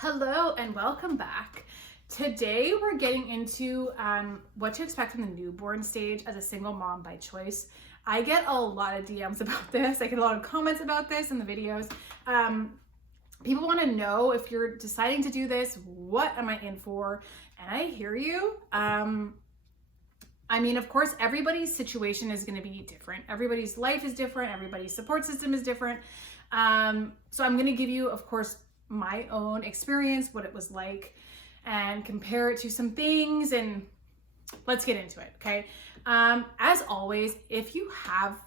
Hello and welcome back. Today we're getting into what to expect from the newborn stage as a single mom by choice. I get a lot of DMs about this. I get a lot of comments about this in the videos. People want to know if you're deciding to do this, what am I in for? And I hear you. Of course, everybody's situation is going to be different. Everybody's life is different. Everybody's support system is different. So I'm going to give you, of course, my own experience, what it was like, and compare it to some things, and let's get into it, okay? As always, if you have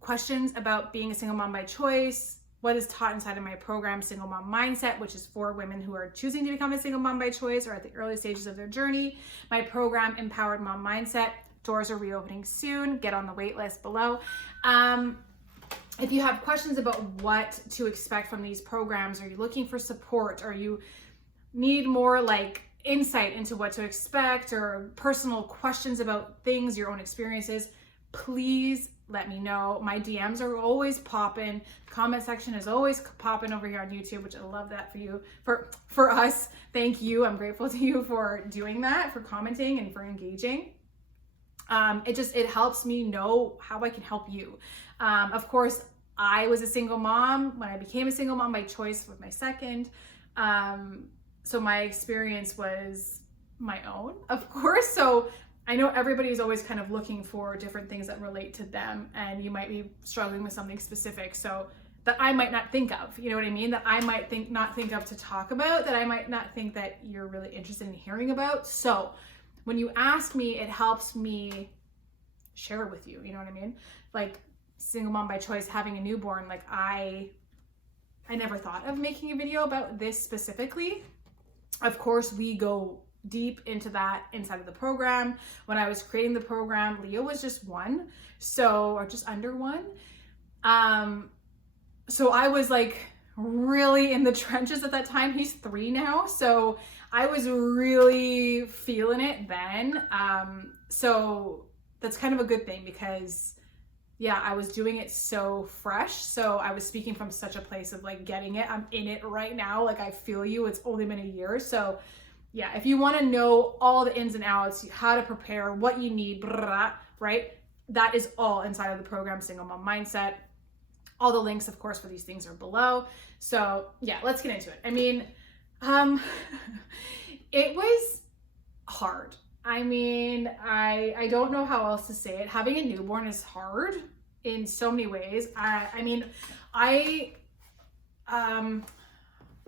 questions about being a single mom by choice, what is taught inside of my program, Single Mom Mindset, which is for women who are choosing to become a single mom by choice or at the early stages of their journey, my program, Empowered Mom Mindset, doors are reopening soon. Get on the wait list below. If you have questions about what to expect from these programs, are you looking for support, or you need more like insight into what to expect, or personal questions about things, your own experiences, please let me know. My DMs are always popping. Comment section is always popping over here on YouTube, which I love that for you, for us. Thank you. I'm grateful to you for doing that, for commenting and for engaging. It helps me know how I can help you. Of course, I was a single mom when I became a single mom by choice with my second. So my experience was my own, of course. So I know everybody is always kind of looking for different things that relate to them, and you might be struggling with something specific. So that I might not think of, you know what I mean? That I might not think of to talk about, that I might not think that you're really interested in hearing about. So when you ask me, it helps me share with you, you know what I mean? Like single mom by choice, having a newborn, like I never thought of making a video about this specifically. Of course, we go deep into that inside of the program. When I was creating the program, Leo was just one, or just under one. So I was like really in the trenches at that time. He's 3 now. So I was really feeling it then. So that's kind of a good thing, because yeah, I was doing it so fresh. So I was speaking from such a place of like getting it. I'm in it right now. Like I feel you. It's only been a year. So yeah, if you want to know all the ins and outs, how to prepare, what you need, right? That is all inside of the program, Single Mom Mindset. All the links, of course, for these things are below. So yeah, let's get into it. It was hard. I don't know how else to say it. Having a newborn is hard in so many ways. I don't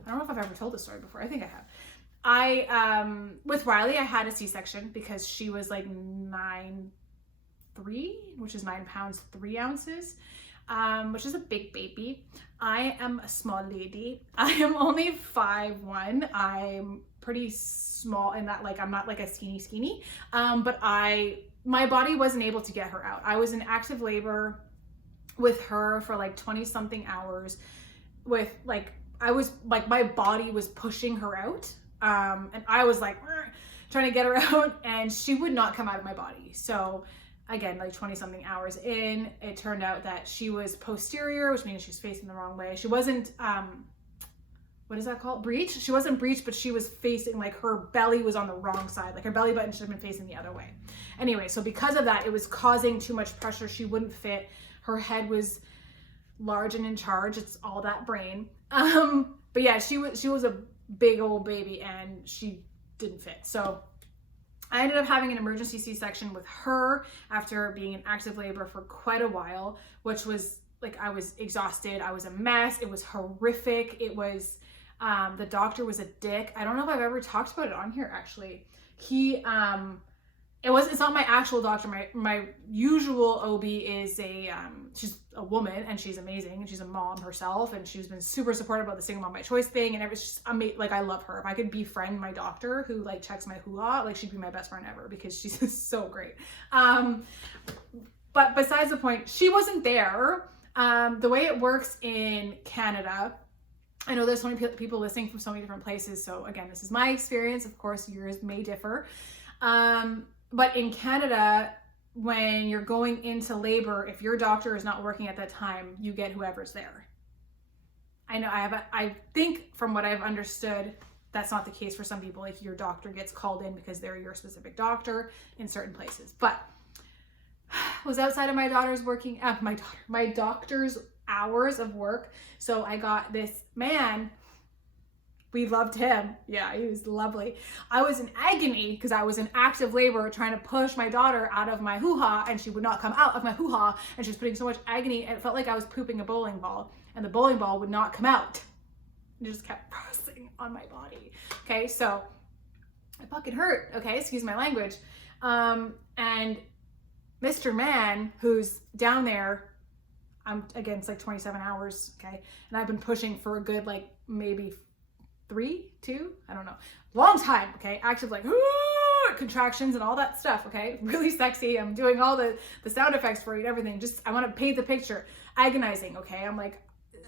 know if I've ever told this story before. I think I have. With Riley, I had a C-section because she was like 9'3", which is 9 pounds, 3 ounces. Which is a big baby. I am a small lady. I am only 5'1". I'm pretty small in that, like, I'm not like a skinny, but my body wasn't able to get her out. I was in active labor with her for like 20 something hours with like, my body was pushing her out. And I was like, trying to get her out, and she would not come out of my body. So again, like 20 something hours in, it turned out that she was posterior, which means she's facing the wrong way. She wasn't, what is that called? Breech? She wasn't breech, but she was facing, like her belly was on the wrong side. Like her belly button should have been facing the other way. Anyway, so because of that, it was causing too much pressure. She wouldn't fit. Her head was large and in charge. It's all that brain. But yeah, she was a big old baby and she didn't fit. So I ended up having an emergency C-section with her after being in active labor for quite a while, which was like, I was exhausted. I was a mess. It was horrific. It was, the doctor was a dick. I don't know if I've ever talked about it on here, actually. It's not my actual doctor. My usual OB is she's a woman, and she's amazing, and she's a mom herself, and she's been super supportive about the single mom by choice thing, and it was just amazing. Like, I love her. If I could befriend my doctor who like checks my hoo-ha, like she'd be my best friend ever, because she's so great. But besides the point, she wasn't there. The way it works in Canada, I know there's so many people listening from so many different places. So again, this is my experience. Of course, yours may differ. But in Canada, when you're going into labor, if your doctor is not working at that time, you get whoever's there. I know I think from what I've understood, that's not the case for some people. Like your doctor gets called in because they're your specific doctor in certain places. But was outside of my daughter's my doctor's hours of work. So I got this man. We loved him. Yeah, he was lovely. I was in agony because I was in active labor trying to push my daughter out of my hoo-ha, and she would not come out of my hoo-ha, and she was putting so much agony, and it felt like I was pooping a bowling ball, and the bowling ball would not come out. It just kept pressing on my body. Okay, so it fucking hurt. Okay, excuse my language. And Mr. Man, who's down there, again, it's like 27 hours, okay? And I've been pushing for a good, like, maybe 2, I don't know. Long time, okay? Active, like, contractions and all that stuff, okay? Really sexy. I'm doing all the sound effects for it and everything. Just, I want to paint the picture. Agonizing, okay? I'm like,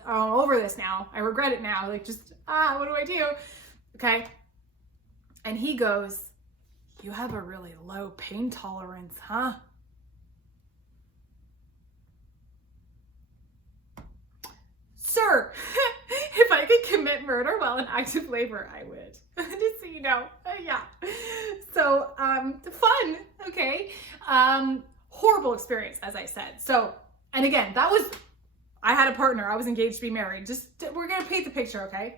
I'm over this now. I regret it now. Like, just, what do I do? Okay? And he goes, you have a really low pain tolerance, huh? Sir, if I could commit murder while in active labor, I would. Just so you know. Yeah. So, fun. Okay. Horrible experience, as I said. So, and again, I had a partner. I was engaged to be married. Just, we're going to paint the picture, okay?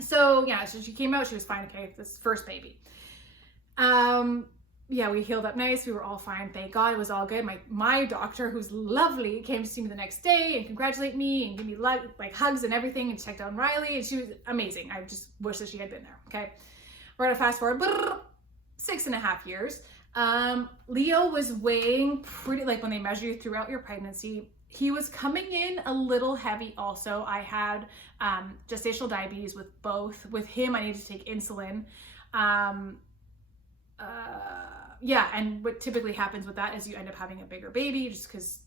So, yeah, so she came out. She was fine, okay? This first baby. Yeah, we healed up nice. We were all fine. Thank God. It was all good. My doctor, who's lovely, came to see me the next day and congratulate me and give me like hugs and everything and checked on Riley. And she was amazing. I just wish that she had been there. Okay. We're going to fast forward 6.5 years. Leo was weighing pretty, like when they measure you throughout your pregnancy, he was coming in a little heavy also. I had gestational diabetes with both. With him, I needed to take insulin. Yeah, and what typically happens with that is you end up having a bigger baby just because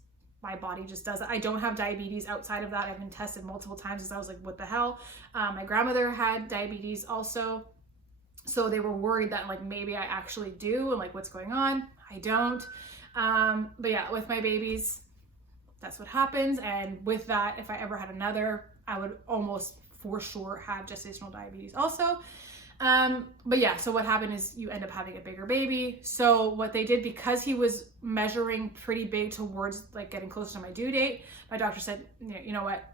my body just does it. I don't have diabetes outside of that. I've been tested multiple times because I was like, what the hell? My grandmother had diabetes also. So they were worried that like maybe I actually do and like what's going on. I don't. But yeah, with my babies, that's what happens. And with that, if I ever had another, I would almost for sure have gestational diabetes also. But yeah, so what happened is you end up having a bigger baby. So what they did, because he was measuring pretty big towards like getting closer to my due date, my doctor said, you know what,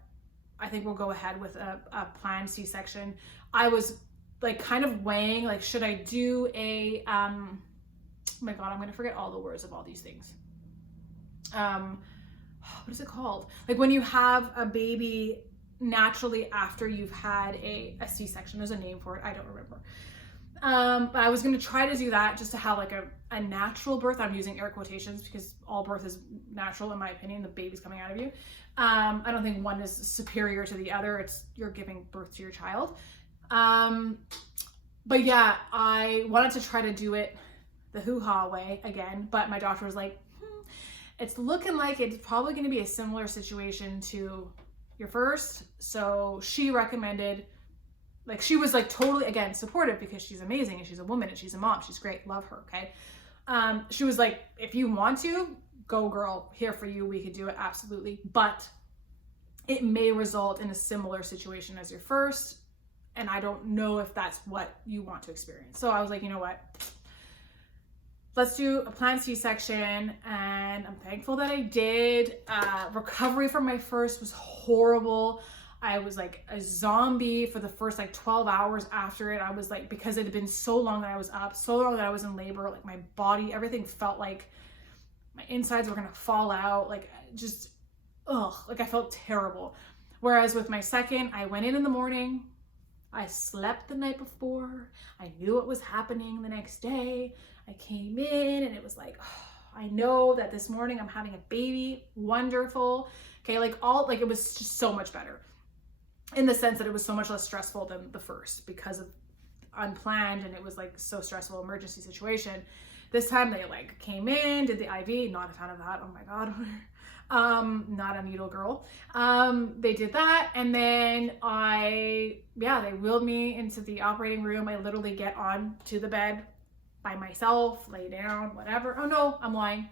I think we'll go ahead with a planned C-section. I was like kind of weighing, like, should I do oh my God, I'm going to forget all the words of all these things. What is it called? Like when you have a baby naturally after you've had a C-section. There's a name for it. I don't remember. But I was going to try to do that just to have like a natural birth. I'm using air quotations because all birth is natural in my opinion. The baby's coming out of you. I don't think one is superior to the other. It's you're giving birth to your child. But yeah, I wanted to try to do it the hoo-ha way again, but my doctor was like, it's looking like it's probably going to be a similar situation to your first. So she recommended, like, she was like totally, again, supportive because she's amazing and she's a woman and she's a mom. She's great. Love her. Okay. She was like, if you want to go girl, here for you. We could do it. Absolutely. But it may result in a similar situation as your first. And I don't know if that's what you want to experience. So I was like, you know what? Let's do a planned C-section, and I'm thankful that I did. Recovery from my first was horrible. I was like a zombie for the first like 12 hours after it. I was like, because it had been so long that I was up, so long that I was in labor, like my body, everything felt like my insides were gonna fall out. Like just, like I felt terrible. Whereas with my second, I went in the morning, I slept the night before, I knew what was happening the next day. I came in and it was like, I know that this morning I'm having a baby. Wonderful. Okay, like it was just so much better in the sense that it was so much less stressful than the first because of unplanned and it was like so stressful emergency situation. This time they like came in, did the IV, not a fan of that. Oh my God. Not a needle girl. They did that. And then they wheeled me into the operating room. I literally get on to the bed by myself, lay down, whatever. Oh no, I'm lying.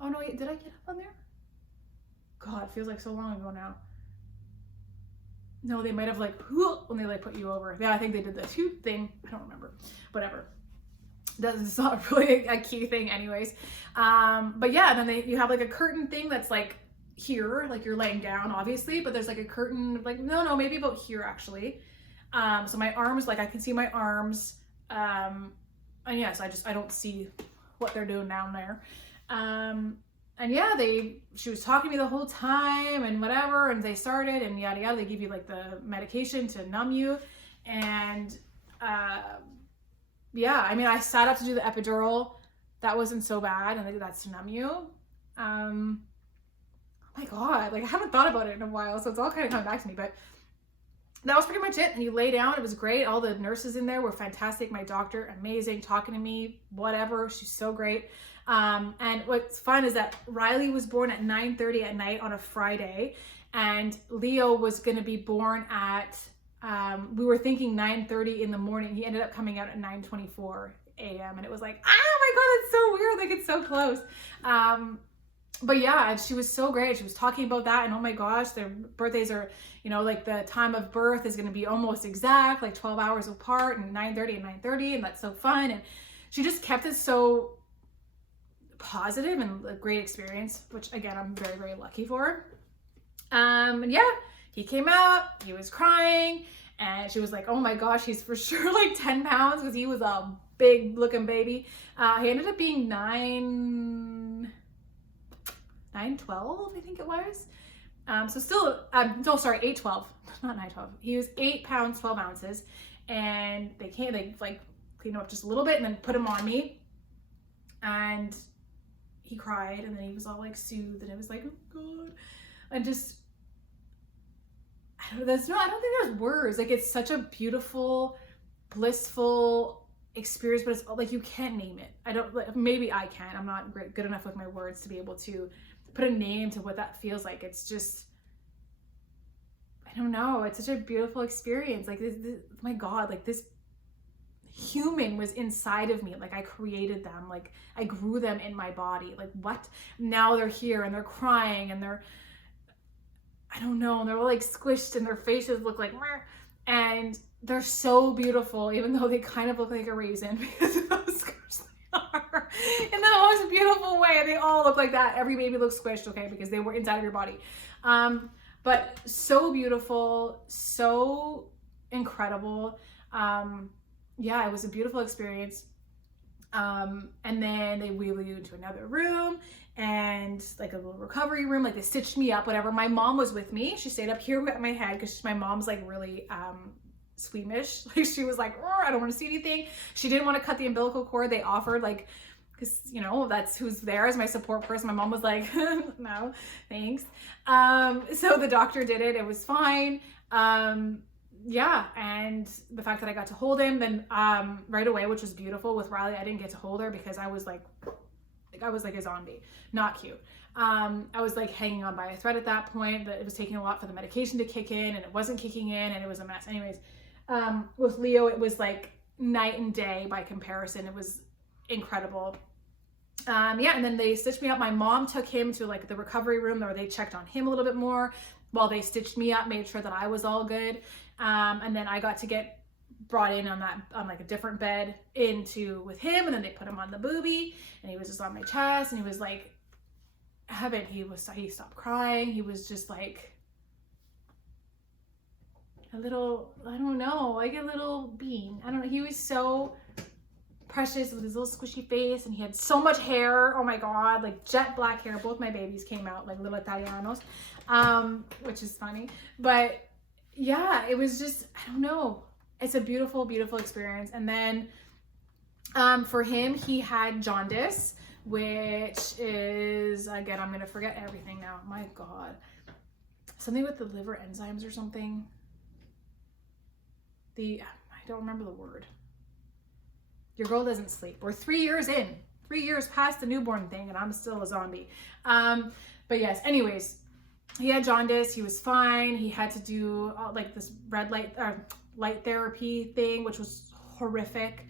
Oh no, wait, did I get up on there? God, it feels like so long ago now. no, they might have like, when they like put you over. Yeah, I think they did the shoot thing. I don't remember. Whatever. That's not really a key thing anyways. But yeah, then you have like a curtain thing that's like here, like you're laying down obviously, but there's like a curtain, like, no, maybe about here actually. So my arms, like I can see my arms. And yes, I don't see what they're doing down there. And yeah, she was talking to me the whole time and whatever, and they started and yada yada. They give you like the medication to numb you. And yeah, I mean, I sat up to do the epidural. That wasn't so bad, and I think that's to numb you. Oh my God, like I haven't thought about it in a while, so it's all kind of coming back to me, but that was pretty much it. And you lay down, it was great. All the nurses in there were fantastic. My doctor, amazing, talking to me, whatever. She's so great. And what's fun is that Riley was born at 9:30 at night on a Friday, and Leo was going to be born at, we were thinking 9:30 in the morning. He ended up coming out at 9:24 a.m. And it was like, oh my God, that's so weird. Like it's so close. But yeah, she was so great. She was talking about that, and oh my gosh, their birthdays are, you know, like the time of birth is going to be almost exact, like 12 hours apart, and 9:30 and 9:30, and that's so fun. And she just kept it so positive and a great experience, which again, I'm very, very lucky for. And yeah, he came out, he was crying, and she was like, oh my gosh, he's for sure like 10 pounds because he was a big looking baby. He ended up being 912, I think it was. So still, no, sorry, 812, not 912. He was 8 pounds, 12 ounces. And they like cleaned him up just a little bit and then put him on me. And he cried, and then he was all like soothed, and it was like, oh God. And just, I don't think there's words. Like it's such a beautiful, blissful experience, but it's like, you can't name it. Maybe I can. I'm not good enough with my words to be able to put a name to what that feels like. It's just, I don't know. It's such a beautiful experience. Like this, my God, like this human was inside of me. Like I created them. Like I grew them in my body. Like what? Now they're here and they're crying and they're, I don't know, and they're all like squished and their faces look like, and they're so beautiful, even though they kind of look like a raisin because of how squished they are. In the most beautiful way. They all look like that. Every baby looks squished, okay, because they were inside of your body. But so beautiful, so incredible. Yeah, it was a beautiful experience. And then they wheeled you into another room and like a little recovery room, like they stitched me up, whatever. My mom was with me. She stayed up here with my head because my mom's like really squeamish. Like she was like, I don't want to see anything. She didn't want to cut the umbilical cord. They offered, like, because you know that's who's there as my support person. My mom was like, no thanks. So the doctor did it. It was fine. Yeah, and the fact that I got to hold him then right away, which was beautiful. With Riley, I didn't get to hold her because I was like a zombie. Not cute. I was like hanging on by a thread at that point, but it was taking a lot for the medication to kick in, and it wasn't kicking in, and it was a mess. Anyways, with Leo, it was like night and day by comparison. It was incredible. Yeah, and then they stitched me up. My mom took him to like the recovery room where they checked on him a little bit more while they stitched me up, made sure that I was all good. And then I got to get brought in on like a different bed with him, and then they put him on the boobie, and he was just on my chest, and he was like heaven. He stopped crying. He was just like a little, I don't know, like a little bean. I don't know. He was so precious with his little squishy face, and he had so much hair. Oh my God, like jet black hair. Both my babies came out like little Italianos, which is funny. But yeah, it was just, I don't know. It's a beautiful, beautiful experience. And then for him, he had jaundice, which is, again, I'm going to forget everything now. My God. Something with the liver enzymes or something. I don't remember the word. Your girl doesn't sleep. We're 3 years in. 3 years past the newborn thing, and I'm still a zombie. But yes, anyways, he had jaundice. He was fine. He had to do like this red light therapy thing, which was horrific.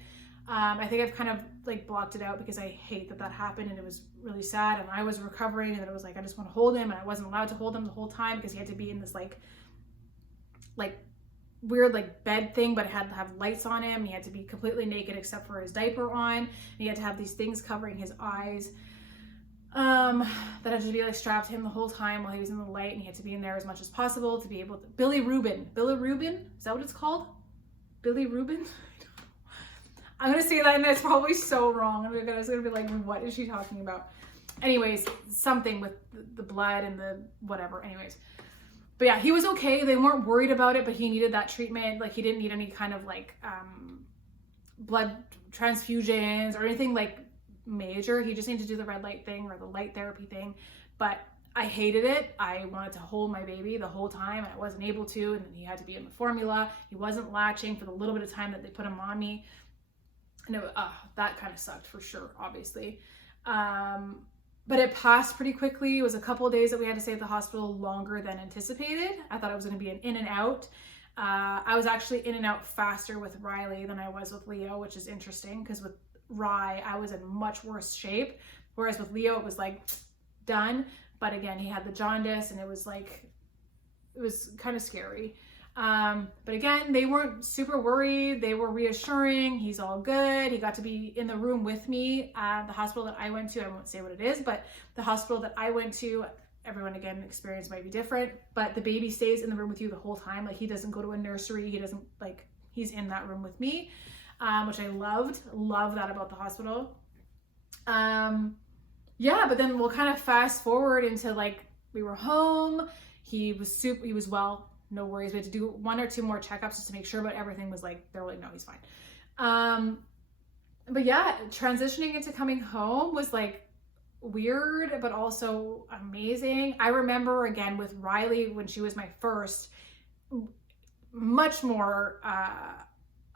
I think I've kind of like blocked it out because I hate that happened, and it was really sad. And I was recovering, and then it was like, I just want to hold him, and I wasn't allowed to hold him the whole time because he had to be in this like like weird like bed thing, but it had to have lights on him. He had to be completely naked except for his diaper on. And he had to have these things covering his eyes. That had to be like strapped to him the whole time while he was in the light, and he had to be in there as much as possible to be able to. Billy Rubin, is that what it's called? Billy Rubin? I'm gonna say that and it's probably so wrong. I'm gonna be like, what is she talking about? Anyways, something with the blood and the whatever. Anyways, but yeah, he was okay. They weren't worried about it, but he needed that treatment. Like he didn't need any kind of like blood transfusions or anything like major. He just needed to do the red light thing or the light therapy thing. But I hated it. I wanted to hold my baby the whole time and I wasn't able to. And then he had to be in the formula. He wasn't latching for the little bit of time that they put him on me. And it, that kind of sucked for sure, obviously. But it passed pretty quickly. It was a couple of days that we had to stay at the hospital longer than anticipated. I thought it was going to be an in and out. I was actually in and out faster with Riley than I was with Leo, which is interesting because with Rye, I was in much worse shape. Whereas with Leo, it was like done. But again, he had the jaundice and it was kind of scary. But again, they weren't super worried. They were reassuring. He's all good. He got to be in the room with me at the hospital that I went to. I won't say what it is, but the hospital that I went to, everyone again, experience might be different, but the baby stays in the room with you the whole time. Like he doesn't go to a nursery. He doesn't he's in that room with me, which I loved that about the hospital. Yeah, but then we'll kind of fast forward into like, we were home. He was well. No worries. We had to do 1 or 2 more checkups just to make sure, but everything was like, they're like, no, he's fine. But yeah, transitioning into coming home was like weird, but also amazing. I remember again with Riley, when she was my first, much more,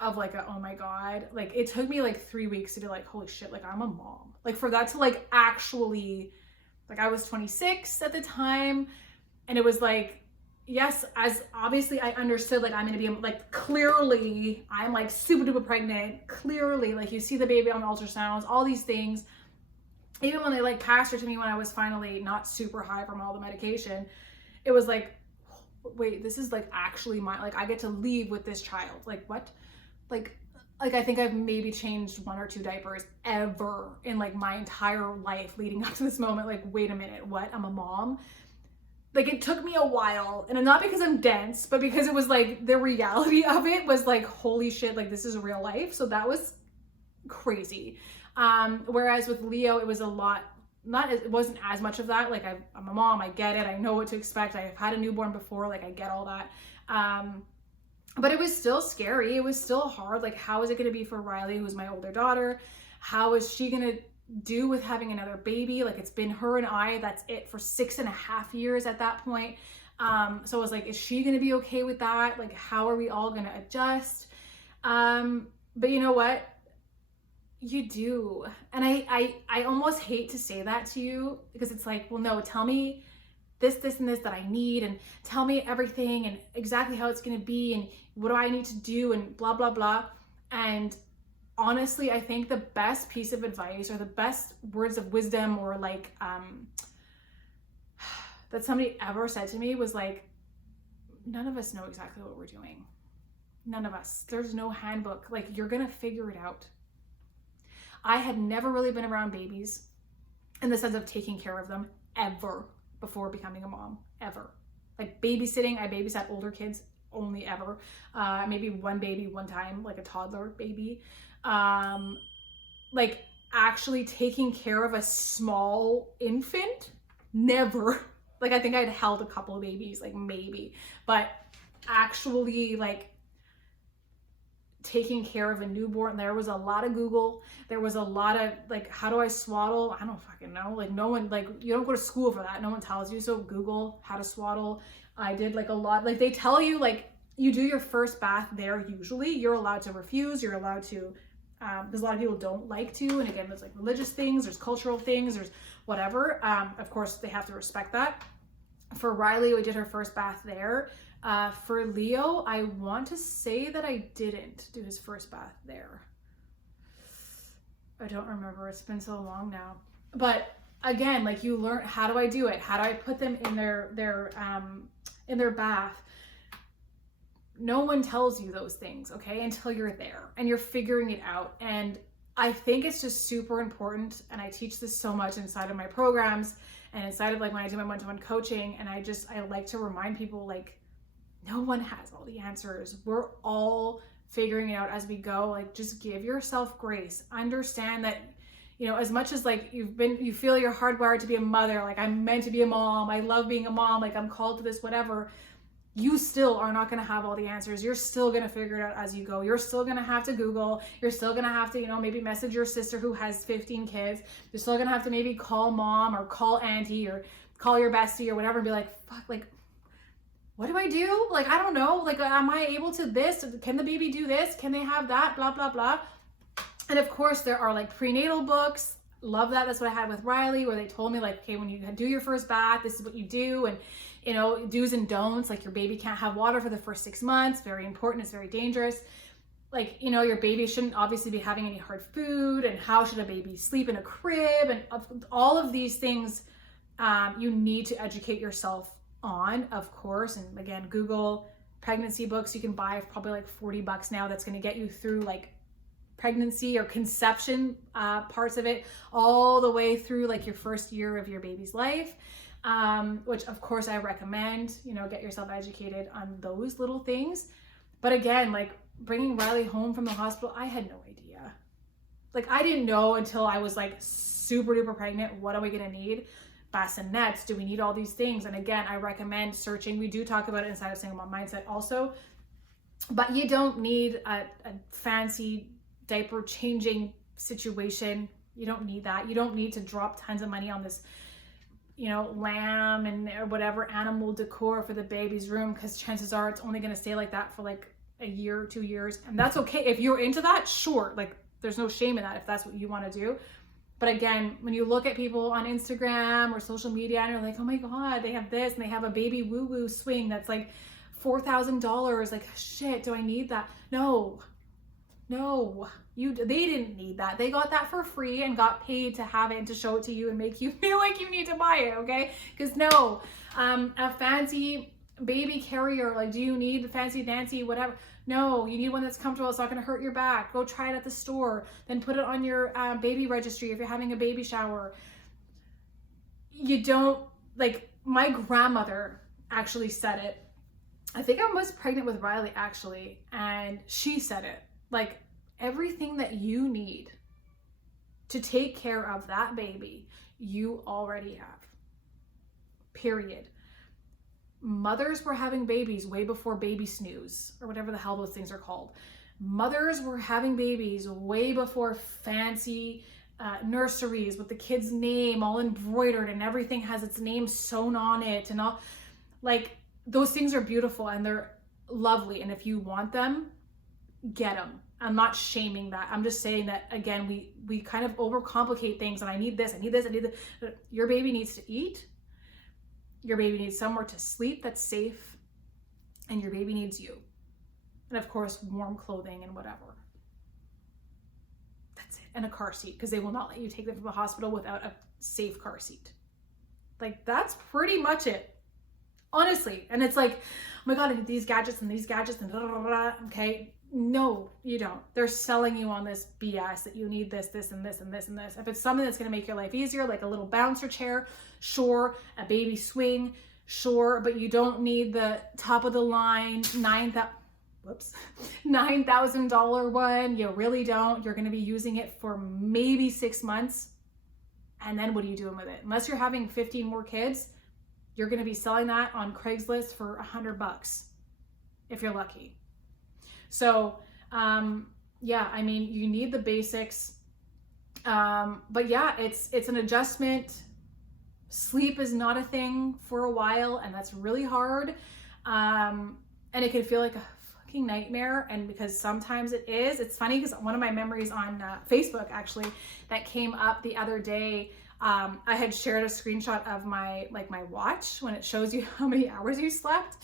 of like a, oh my God, like it took me like 3 weeks to be like, holy shit, like I'm a mom. Like for that to like actually, like I was 26 at the time. And it was like, yes, as obviously I understood, like I'm going to be like, clearly I'm like super duper pregnant. Clearly, like you see the baby on ultrasounds, all these things. Even when they like passed her to me when I was finally not super high from all the medication, it was like, wait, this is like actually like I get to leave with this child. Like what? Like I think I've maybe changed 1 or 2 diapers ever in like my entire life leading up to this moment. Like, wait a minute, what? I'm a mom? Like it took me a while, and not because I'm dense, but because it was like the reality of it was like, holy shit, like this is real life. So that was crazy. Whereas with Leo, it was a lot, it wasn't as much of that. Like I'm a mom, I get it. I know what to expect. I've had a newborn before, like I get all that. But it was still scary. It was still hard. Like, how is it going to be for Riley, who's my older daughter? How is she going to do with having another baby? Like it's been her and I, that's it for 6.5 years at that point. So I was like, is she going to be okay with that? Like, how are we all going to adjust? But you know what? You do. And I almost hate to say that to you because it's like, well, no, tell me this, and this that I need, and tell me everything and exactly how it's going to be and what do I need to do and blah, blah, blah. And honestly, I think the best piece of advice or the best words of wisdom or like, that somebody ever said to me was like, none of us know exactly what we're doing. None of us. There's no handbook. Like you're going to figure it out. I had never really been around babies in the sense of taking care of them ever before becoming a mom, ever. Like babysitting, I babysat older kids only ever. Maybe one baby one time, like a toddler baby. Like actually taking care of a small infant, never. Like I think I'd held a couple of babies, like maybe, but actually like taking care of a newborn, there was a lot of Google. There was a lot of like, how do I swaddle? I don't fucking know. Like no one, like you don't go to school for that. No one tells you. So Google how to swaddle. I did like a lot, like they tell you like you do your first bath there. Usually you're allowed to refuse. You're allowed to, because a lot of people don't like to. And again, there's like religious things, there's cultural things, there's whatever. Of course they have to respect that. For Riley, we did her first bath there. For Leo, I want to say that I didn't do his first bath there. I don't remember. It's been so long now. But again, like you learn, how do I do it? How do I put them in their bath? No one tells you those things, okay, until you're there and you're figuring it out. And I think it's just super important. And I teach this so much inside of my programs and inside of like when I do my one-to-one coaching. And I like to remind people, like, no one has all the answers. We're all figuring it out as we go. Like, just give yourself grace. Understand that, you know, as much as like you feel you're hardwired to be a mother, like I'm meant to be a mom, I love being a mom, like I'm called to this, whatever, you still are not going to have all the answers. You're still going to figure it out as you go. You're still going to have to Google. You're still going to have to, you know, maybe message your sister who has 15 kids. You're still going to have to maybe call mom or call auntie or call your bestie or whatever and be like, fuck, like, what do I do? Like, I don't know. Like, am I able to this? Can the baby do this? Can they have that? Blah, blah, blah. And of course, there are like prenatal books. Love that. That's what I had with Riley, where they told me like, okay, when you do your first bath, this is what you do. And, you know, do's and don'ts, like your baby can't have water for the first 6 months. Very important. It's very dangerous. Like, you know, your baby shouldn't obviously be having any hard food, and how should a baby sleep in a crib, and all of these things you need to educate yourself on, of course. And again, Google pregnancy books you can buy for probably like $40 now. That's going to get you through like pregnancy or conception parts of it, all the way through like your first year of your baby's life, which of course I recommend. You know, get yourself educated on those little things. But again, like bringing Riley home from the hospital, I had no idea. Like, I didn't know until I was like super duper pregnant, what are we gonna need? Bassinets, do we need all these things? And again, I recommend searching. We do talk about it inside of Single Mom Mindset also, but you don't need a fancy diaper changing situation. You don't need that. You don't need to drop tons of money on this, you know, lamb and or whatever animal decor for the baby's room, because chances are it's only going to stay like that for like a year, 2 years. And that's okay. If you're into that, sure. Like, there's no shame in that if that's what you want to do. But again, when you look at people on Instagram or social media and you're like, oh my God, they have this and they have a baby woo-woo swing that's like $4,000. Like, shit, do I need that? No, they didn't need that. They got that for free and got paid to have it and to show it to you and make you feel like you need to buy it, okay? Because no, a fancy baby carrier, like, do you need the fancy dancy, whatever? No, you need one that's comfortable. It's not going to hurt your back. Go try it at the store. Then put it on your baby registry if you're having a baby shower. You don't, like, my grandmother actually said it. I think I was pregnant with Riley actually, and she said it. Like, everything that you need to take care of that baby, you already have. Period. Mothers were having babies way before baby snooze or whatever the hell those things are called. Mothers were having babies way before fancy nurseries with the kid's name all embroidered and everything has its name sewn on it and all. Like, those things are beautiful and they're lovely. And if you want them, get them. I'm not shaming that. I'm just saying that, again, we kind of overcomplicate things, and I need this, I need this, I need this. Your baby needs to eat. Your baby needs somewhere to sleep that's safe, and your baby needs you. And of course, warm clothing and whatever. That's it. And a car seat, because they will not let you take them from the hospital without a safe car seat. Like, that's pretty much it. Honestly. And it's like, oh my God, I need these gadgets and these gadgets and okay. No, you don't. They're selling you on this BS that you need this, this, and this, and this, and this. If it's something that's going to make your life easier, like a little bouncer chair, sure. A baby swing, sure. But you don't need the top of the line $9,000 one. You really don't. You're going to be using it for maybe 6 months. And then what are you doing with it? Unless you're having 15 more kids, you're going to be selling that on Craigslist for $100 if you're lucky. So, yeah, I mean, you need the basics. But yeah, it's an adjustment. Sleep is not a thing for a while, and that's really hard. And it can feel like a fucking nightmare. And because sometimes it is, it's funny because one of my memories on Facebook actually that came up the other day, I had shared a screenshot of my watch when it shows you how many hours you slept.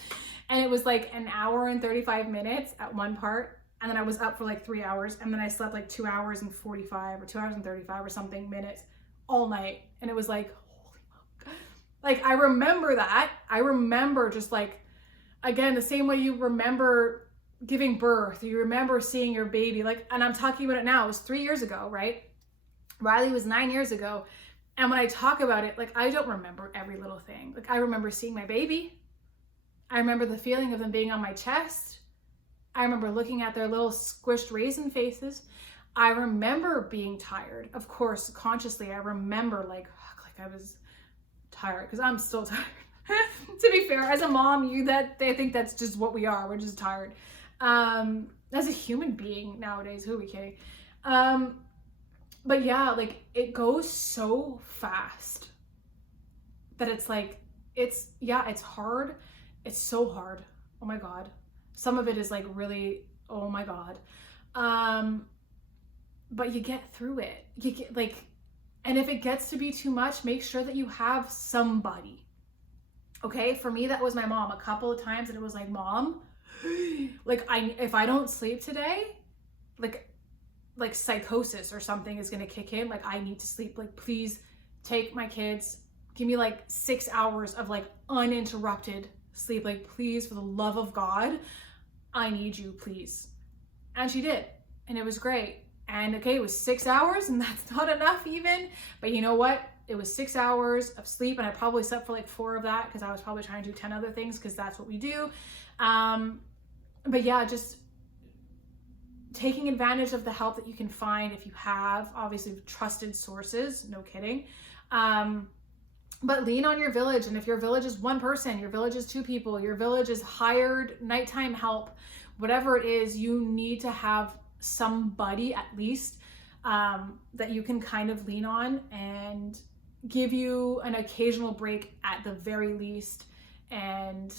And it was like 1 hour and 35 minutes at one part. And then I was up for like 3 hours. And then I slept like 2 hours and 45 or 2 hours and 35 or something minutes all night. And it was like, holy fuck. Like, I remember that. I remember just like again, the same way you remember giving birth, you remember seeing your baby, like, and I'm talking about it now, it was 3 years ago, right? Riley was 9 years ago. And when I talk about it, like, I don't remember every little thing. Like, I remember seeing my baby. I remember the feeling of them being on my chest. I remember looking at their little squished raisin faces. I remember being tired. Of course, consciously, I remember like I was tired, because I'm still tired. To be fair, as a mom, they think that's just what we are. We're just tired. As a human being nowadays, who are we kidding? But yeah, like, it goes so fast that it's like, it's hard. It's so hard. Oh my God. Some of it is like really, oh my God. But you get through it. You get like, and if it gets to be too much, make sure that you have somebody. Okay. For me, that was my mom a couple of times, and it was like, Mom, like, if I don't sleep today, like psychosis or something is going to kick in. Like, I need to sleep. Like, please take my kids, give me like 6 hours of like uninterrupted sleep. Like, please, for the love of God, I need you, please. And she did. And it was great. And okay, it was 6 hours, and that's not enough even. But you know what? It was 6 hours of sleep, and I probably slept for like 4 of that, because I was probably trying to do 10 other things, because that's what we do. But yeah, just taking advantage of the help that you can find if you have, obviously, trusted sources, no kidding. But lean on your village. And if your village is 1 person, your village is 2 people, your village is hired nighttime help, whatever it is, you need to have somebody at least that you can kind of lean on and give you an occasional break at the very least. And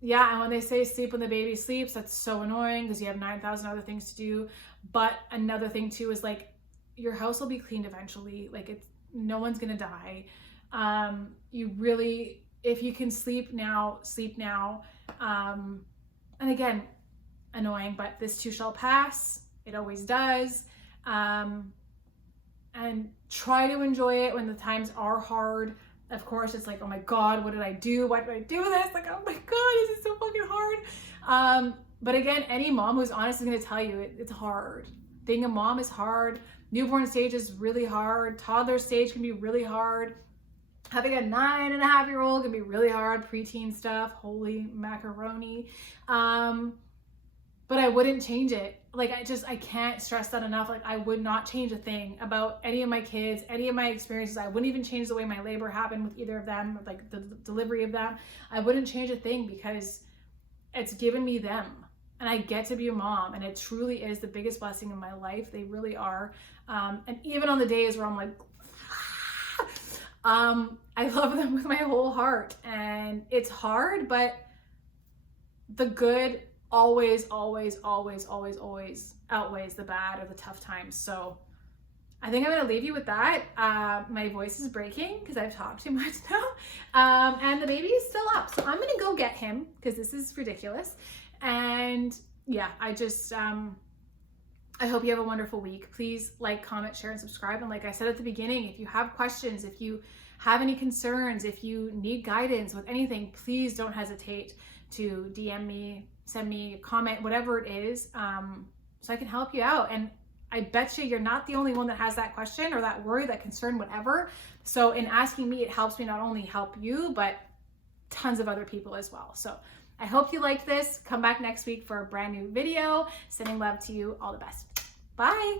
yeah, and when they say sleep when the baby sleeps, that's so annoying, because you have 9,000 other things to do. But another thing too is like, your house will be cleaned eventually. Like, no one's gonna die. You really, if you can sleep now, sleep now. And again, annoying, but this too shall pass. It always does. And try to enjoy it when the times are hard. Of course, it's like, oh my God, what did I do? Why did I do this? Like, oh my God, this is so fucking hard. But again, any mom who's honest is going to tell you it's hard. Being a mom is hard. Newborn stage is really hard. Toddler stage can be really hard. Having a 9.5-year-old can be really hard. Preteen stuff, holy macaroni. But I wouldn't change it. Like, I can't stress that enough. Like, I would not change a thing about any of my kids, any of my experiences. I wouldn't even change the way my labor happened with either of them, or like the delivery of them. I wouldn't change a thing, because it's given me them, and I get to be a mom, and it truly is the biggest blessing in my life. They really are. And even on the days where I'm like, I love them with my whole heart, and it's hard, but the good always outweighs the bad or the tough times. So I think I'm gonna leave you with that. My voice is breaking because I've talked too much now. And the baby is still up. So I'm gonna go get him, because this is ridiculous. And yeah, I hope you have a wonderful week. Please like, comment, share, and subscribe. And like I said at the beginning, if you have questions, if you have any concerns, if you need guidance with anything, please don't hesitate to DM me, send me a comment, whatever it is, so I can help you out. And I bet you're not the only one that has that question or that worry, that concern, whatever. So in asking me, it helps me not only help you, but tons of other people as well. So I hope you liked this. Come back next week for a brand new video. Sending love to you. All the best. Bye.